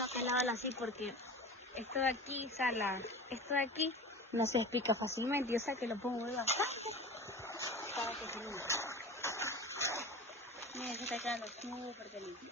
bueno que lavarlo así porque esto de aquí, o sea, esto de aquí no se explica fácilmente. O sea que lo pongo bastante para que se limpie. Miren que está quedando súper limpio.